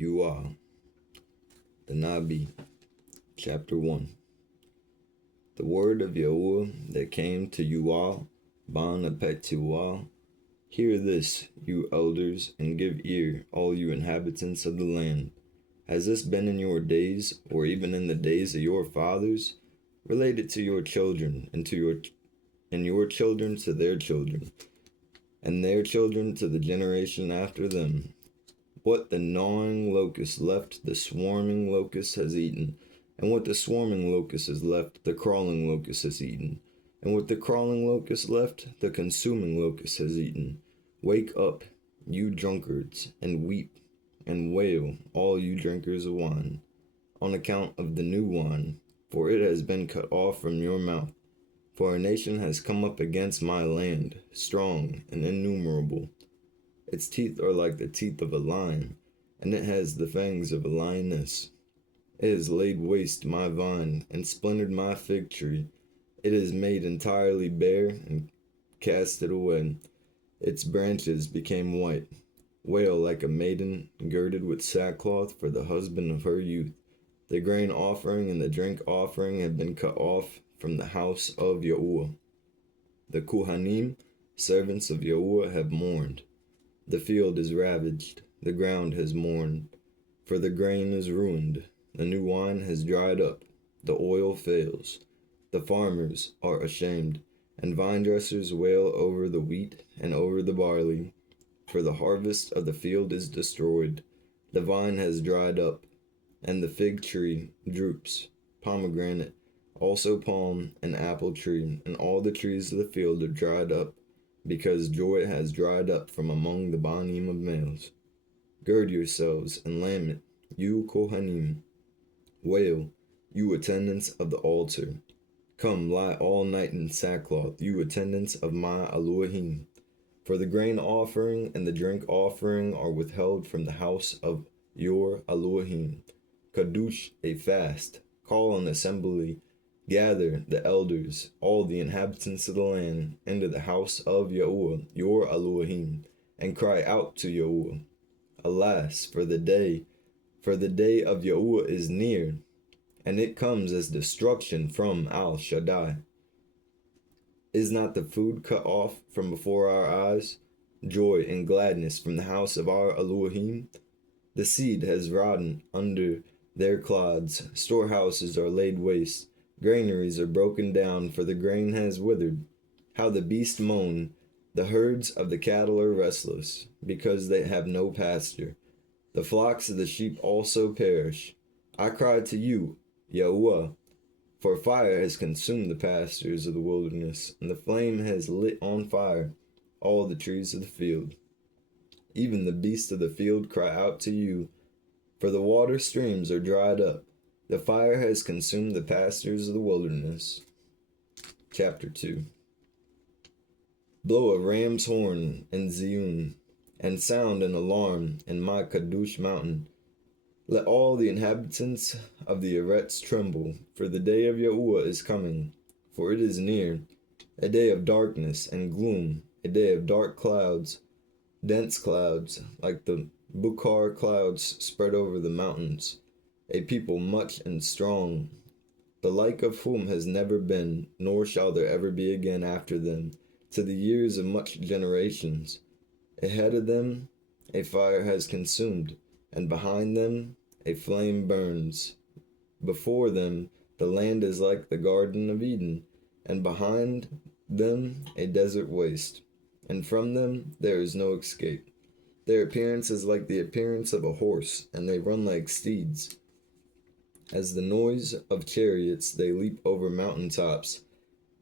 Yual, the Nabi, chapter 1. The word of yahuah that came to Yual, ban Apetual. Hear this, you elders, and give ear, all you inhabitants of the land. Has this been in your days, or even in the days of your fathers? Relate it to your children, and your children to their children, and their children to the generation after them. What the gnawing locust left, the swarming locust has eaten. And what the swarming locust has left, the crawling locust has eaten. And what the crawling locust left, the consuming locust has eaten. Wake up, you drunkards, and weep, and wail, all you drinkers of wine, on account of the new wine, for it has been cut off from your mouth. For a nation has come up against my land, strong and innumerable. Its teeth are like the teeth of a lion, and it has the fangs of a lioness. It has laid waste my vine, and splintered my fig tree. It has made entirely bare, and cast it away. Its branches became white. Wail like a maiden girded with sackcloth for the husband of her youth. The grain offering and the drink offering have been cut off from the house of yahuah. The Kohanim, servants of yahuah, have mourned. The field is ravaged, the ground has mourned, for the grain is ruined, the new wine has dried up, the oil fails. The farmers are ashamed, and vine dressers wail over the wheat and over the barley, for the harvest of the field is destroyed. The vine has dried up, and the fig tree droops, pomegranate, also palm and apple tree, and all the trees of the field are dried up, because joy has dried up from among the banim of males. Gird yourselves and lament, you Kohanim. Wail, you attendants of the altar. Come, lie all night in sackcloth, you attendants of my Elohim. For the grain offering and the drink offering are withheld from the house of your Elohim. Kadush, a fast. Call an assembly. Gather the elders, all the inhabitants of the land, into the house of yahuah, your Elohim, and cry out to yahuah. Alas, for the day of yahuah is near, and it comes as destruction from Al Shaddai. Is not the food cut off from before our eyes, joy and gladness from the house of our Elohim? The seed has rotted under their clods, storehouses are laid waste, granaries are broken down, for the grain has withered. How the beasts moan, the herds of the cattle are restless, because they have no pasture. The flocks of the sheep also perish. I cry to you, yahuah, for fire has consumed the pastures of the wilderness, and the flame has lit on fire all the trees of the field. Even the beasts of the field cry out to you, for the water streams are dried up. The fire has consumed the pastures of the wilderness. Chapter 2. Blow a ram's horn in Zion, and sound an alarm in my Kadush mountain. Let all the inhabitants of the Eretz tremble, for the day of yahuah is coming, for it is near, a day of darkness and gloom, a day of dark clouds, dense clouds, like the Bukhar clouds spread over the mountains. A people much and strong, the like of whom has never been, nor shall there ever be again after them, to the years of much generations. Ahead of them a fire has consumed, and behind them a flame burns. Before them the land is like the Garden of Eden, and behind them a desert waste, and from them there is no escape. Their appearance is like the appearance of a horse, and they run like steeds. As the noise of chariots they leap over mountain tops,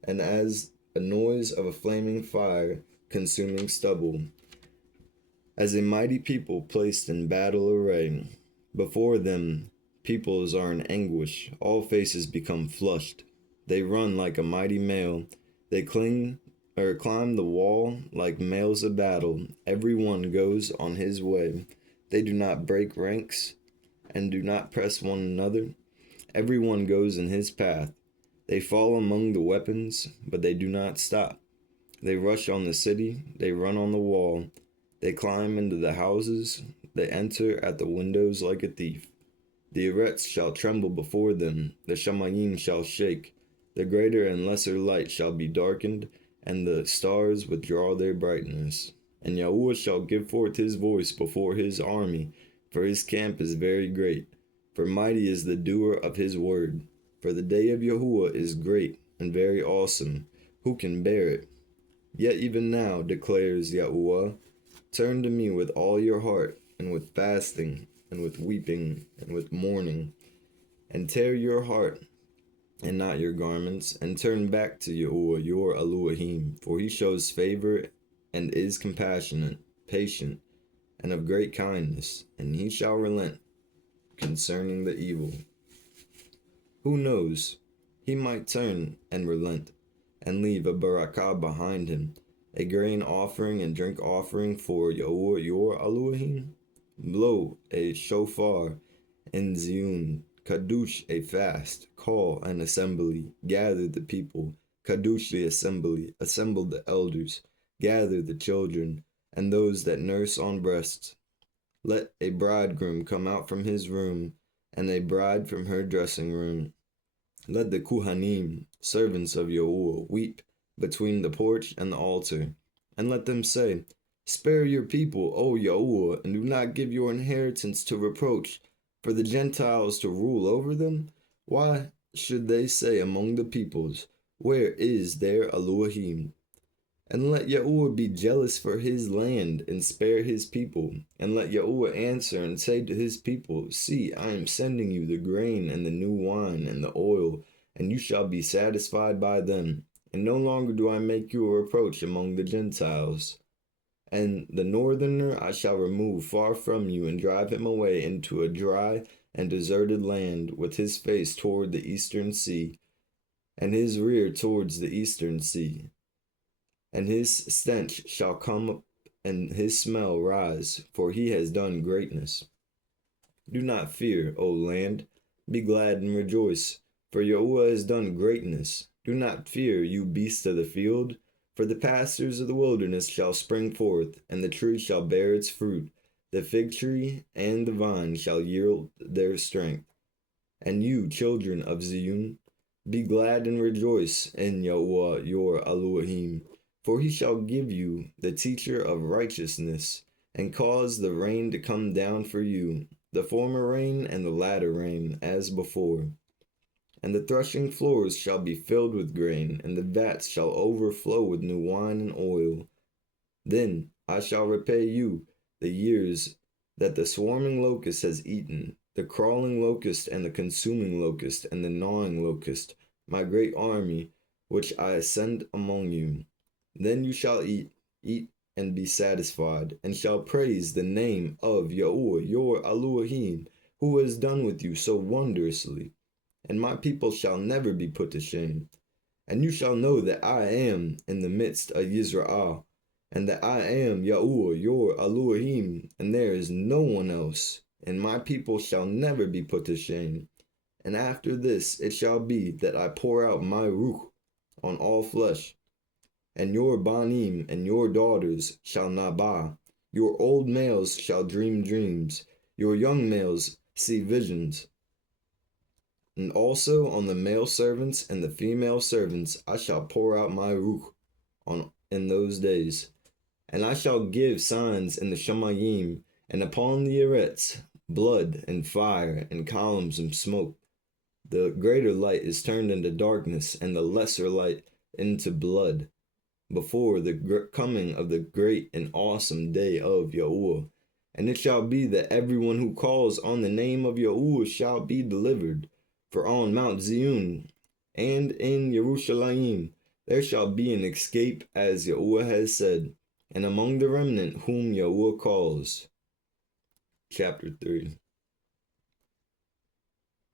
and as a noise of a flaming fire consuming stubble. As a mighty people placed in battle array, before them peoples are in anguish, all faces become flushed. They run like a mighty male, they climb the wall like males of battle. Every one goes on his way. They do not break ranks, and do not press one another. Every one goes in his path. They fall among the weapons, but they do not stop. They rush on the city, they run on the wall. They climb into the houses, they enter at the windows like a thief. The Eretz shall tremble before them, the Shamayim shall shake, the greater and lesser light shall be darkened, and the stars withdraw their brightness. And Yahuah shall give forth his voice before his army, for his camp is very great, for mighty is the doer of his word. For the day of Yahuah is great and very awesome, who can bear it? Yet even now, declares Yahuah, turn to me with all your heart, and with fasting, and with weeping, and with mourning, and tear your heart, and not your garments, and turn back to Yahuah your Elohim, for he shows favor, and is compassionate, patient, and of great kindness, and he shall relent concerning the evil. Who knows? He might turn and relent, and leave a barakah behind him, a grain offering and drink offering for Yahuah your Elohim. Blow a shofar in Zion, kadush a fast, call an assembly, gather the people, kadush the assembly, assemble the elders, gather the children, and those that nurse on breasts. Let a bridegroom come out from his room, and a bride from her dressing room. Let the Kuhanim, servants of Yahuah, weep between the porch and the altar, and let them say, spare your people, O Yahuah, and do not give your inheritance to reproach, for the Gentiles to rule over them? Why should they say among the peoples, where is their Elohim? And let Yahuah be jealous for his land, and spare his people. And let Yahuah answer and say to his people, see, I am sending you the grain and the new wine and the oil, and you shall be satisfied by them. And no longer do I make you a reproach among the Gentiles. And the northerner I shall remove far from you, and drive him away into a dry and deserted land, with his face toward the eastern sea, and his rear towards the eastern sea. And his stench shall come up, and his smell rise, for he has done greatness. Do not fear, O land, be glad and rejoice, for Yahuah has done greatness. Do not fear, you beasts of the field, for the pastures of the wilderness shall spring forth, and the tree shall bear its fruit. The fig tree and the vine shall yield their strength. And you, children of Zion, be glad and rejoice in Yahuah your Elohim, for he shall give you the teacher of righteousness, and cause the rain to come down for you, the former rain and the latter rain, as before. And the threshing floors shall be filled with grain, and the vats shall overflow with new wine and oil. Then I shall repay you the years that the swarming locust has eaten, the crawling locust and the consuming locust and the gnawing locust, my great army, which I send among you. Then you shall eat and be satisfied, and shall praise the name of Yahuah your Elohim, who has done with you so wondrously. And my people shall never be put to shame. And you shall know that I am in the midst of Yisrael, and that I am Yahuah your Elohim, and there is no one else. And my people shall never be put to shame. And after this it shall be that I pour out my ruach on all flesh. And your banim and your daughters shall nabah. Your old males shall dream dreams. Your young males see visions. And also on the male servants and the female servants I shall pour out my ruach in those days. And I shall give signs in the Shamayim, and upon the Eretz, blood and fire and columns of smoke. The greater light is turned into darkness, and the lesser light into blood, before the coming of the great and awesome day of Yahuah. And it shall be that everyone who calls on the name of Yahuah shall be delivered. For on Mount Zion and in Jerusalem there shall be an escape, as Yahuah has said, and among the remnant whom Yahuah calls. Chapter 3.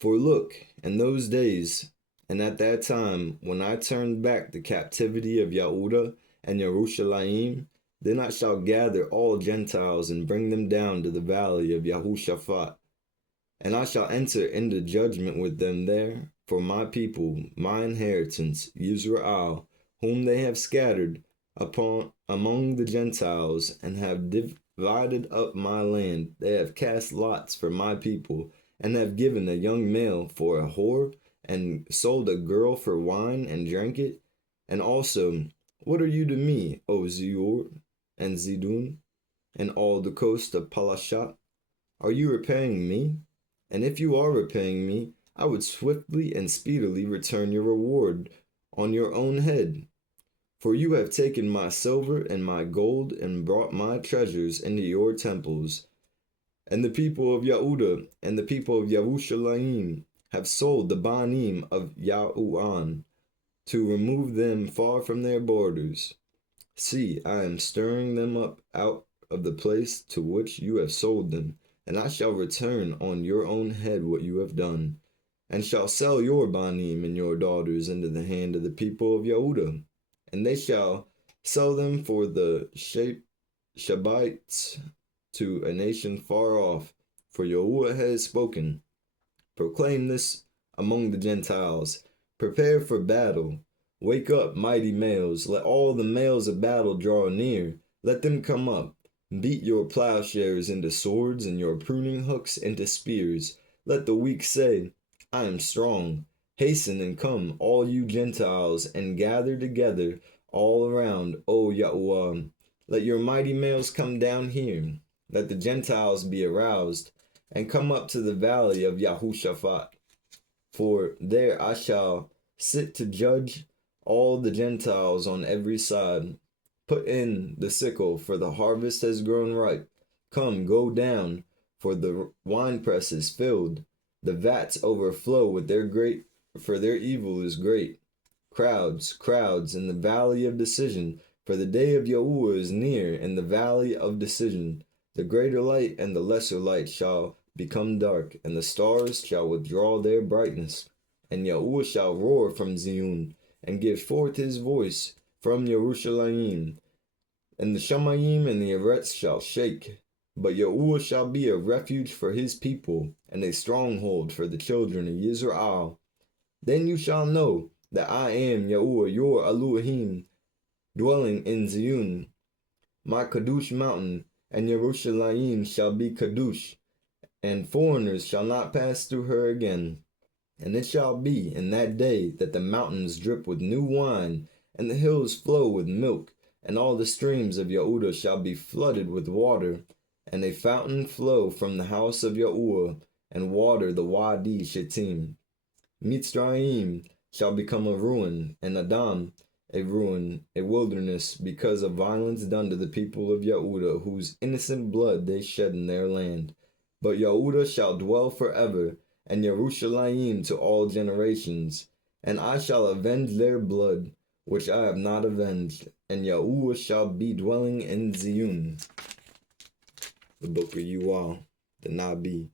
For look, in those days, and at that time, when I turned back the captivity of Yehudah and Jerusalem, then I shall gather all Gentiles and bring them down to the valley of Yahushaphat. And I shall enter into judgment with them there, for my people, my inheritance, Israel, whom they have scattered among the Gentiles, and have divided up my land. They have cast lots for my people, and have given a young male for a whore, and sold a girl for wine, and drank it. And also, what are you to me, O Zior, and Zidun, and all the coast of Palashat? Are you repaying me? And if you are repaying me, I would swiftly and speedily return your reward on your own head. For you have taken my silver and my gold, and brought my treasures into your temples. And the people of Yehudah and the people of Yerushalayim have sold the banim of Yahuah to remove them far from their borders. See, I am stirring them up out of the place to which you have sold them, and I shall return on your own head what you have done, and shall sell your banim and your daughters into the hand of the people of Yehudah, and they shall sell them for the Shabbites to a nation far off. For yahuah has spoken. Proclaim this among the Gentiles. Prepare for battle. Wake up, mighty males. Let all the males of battle draw near. Let them come up. Beat your plowshares into swords, and your pruning hooks into spears. Let the weak say, I am strong. Hasten and come, all you Gentiles, and gather together all around, O Yahuah. Let your mighty males come down here. Let the Gentiles be aroused, and come up to the valley of Yahushaphat. For there I shall sit to judge all the Gentiles on every side. Put in the sickle, for the harvest has grown ripe. Come, go down, for the winepress is filled. The vats overflow with for their evil is great. Crowds, crowds in the valley of decision, for the day of Yahuah is near in the valley of decision. The greater light and the lesser light shall become dark, and the stars shall withdraw their brightness. And Yahuah shall roar from Zion, and give forth his voice from Yerushalayim. And the Shamayim and the Eretz shall shake. But Yahuah shall be a refuge for his people, and a stronghold for the children of Israel. Then you shall know that I am Yahuah your Elohim, dwelling in Zion, my Kadush mountain, and Yerushalayim shall be Kadush, and foreigners shall not pass through her again. And it shall be in that day that the mountains drip with new wine, and the hills flow with milk, and all the streams of Yehudah shall be flooded with water, and a fountain flow from the house of Yahuah, and water the Wadi Shittim. Mitzrayim shall become a ruin, and Adam a ruin, a wilderness, because of violence done to the people of Yehudah, whose innocent blood they shed in their land. But Yehudah shall dwell forever, and Yerushalayim to all generations. And I shall avenge their blood, which I have not avenged, and Yahuah shall be dwelling in Zion. The book of Yual, the Nabi.